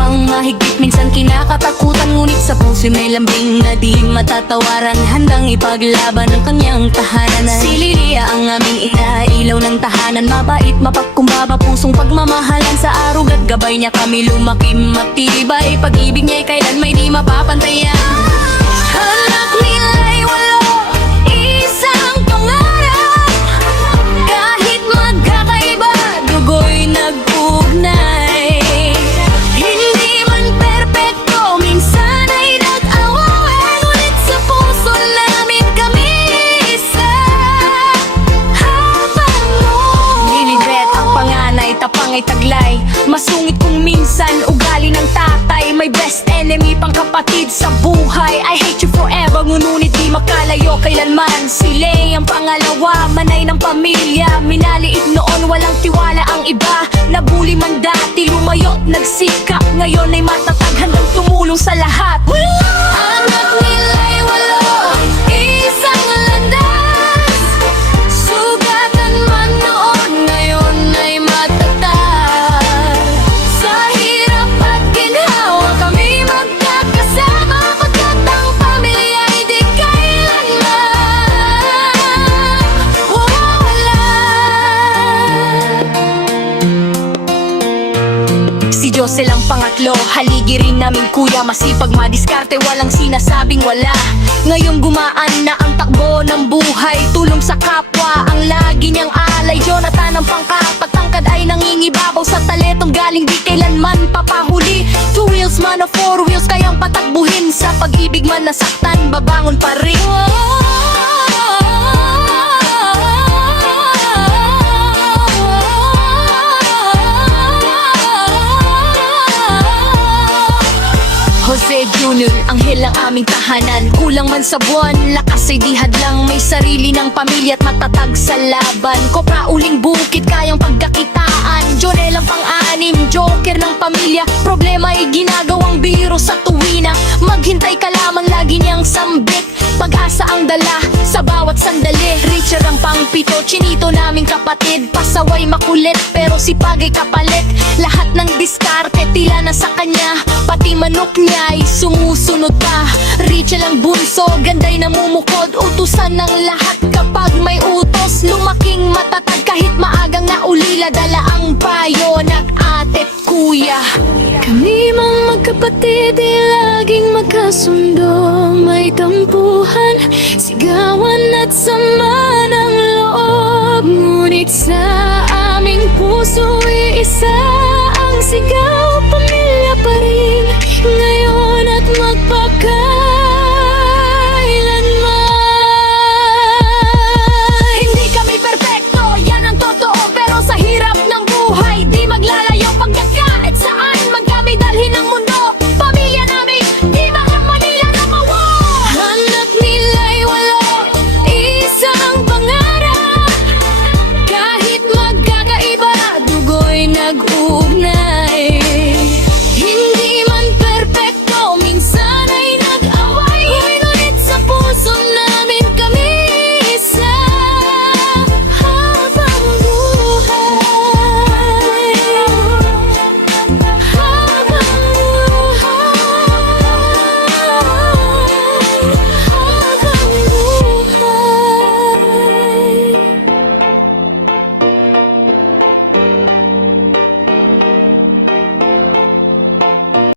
pang mahigpit, minsan kinakatakutan, ngunit sa puso may lambing na di matatawaran, handang ipaglaban ang kanyang tahanan. Si Lilia ang aming ina, ilaw ng tahanan, mabait, mapagkumbaba, pusong pagmamahalan. Sa arog at gabay niya kami lumaki matibay, pag-ibig niya'y kailan may di mapapantayan. Anak nila'y walo, isang pangarap, kahit magkakaiba, dugo'y nag-ugnay. Hindi man perpekto, minsan ay nag-away, ngunit sa puso namin kami isa. Habang mo Lilibet ang panganay, tapang ay taglay, masungit kung minsan ugali ng tatay, may best enemy pang kapatid sa buhay. I hate you forever, ngunit di makalayo kailanman. Si Lay ang pangalawa, manay ng pamilya, minaliit noon, walang tiwala ang iba. Nabuli man dati, lumayo't nagsikap, ngayon ay matatag, handang tumulong sa lahat. Anak nila'y walo, isang landas, sugatan man noon, ngayon ay matatag. Sa hirap at ginhawa kami magkakasama, pagkat ang pamilya ay di kailanman wawala. Si Jose lang pangatlo, haligi rin namin kuya, masipag madiskarte, walang sinasabing wala. Ngayon gumaan na ang takbo ng buhay, tulong sa kapwa ang lagi niyang alay. Jonathan ang pangkapatangkad ay nangingibabaw, sa taletong galing di kailanman papahuli. Two wheels man o four wheels, kayang patakbuhin, sa pag-ibig man nasaktan, babangon pa rin. Jose Jr., anghel ang aming tahanan, kulang man sa buwan, lakas ay di hadlang, may sarili ng pamilya at matatag sa laban. Kopra uling bukid, kayang pagkakitaan, Jonel ang pang-anim, joker ng pamilya, problema ay ginagawang biro sa tuwina. Maghintay ka lamang, lagi niyang sambit, pag-asa ang dala sa bawat sandali. Richard ang pang-pito, chinito naming kapatid, pasaway makulit pero sipag ay kapalit. Lahat ng diskarte tila na sa kanya, pati manok niya ay sumusunod pa. Richard ang bunso, ganda'y namumukod, utusan ng lahat kapag may utos. Lumaking matatag kahit maagang naulila, dala ang payo ng ate't kuya. Kami mang magkapatid ay laging magkasundo, may tampuhan, sigawan at sama ng loob, ngunit sa aming puso ay isa.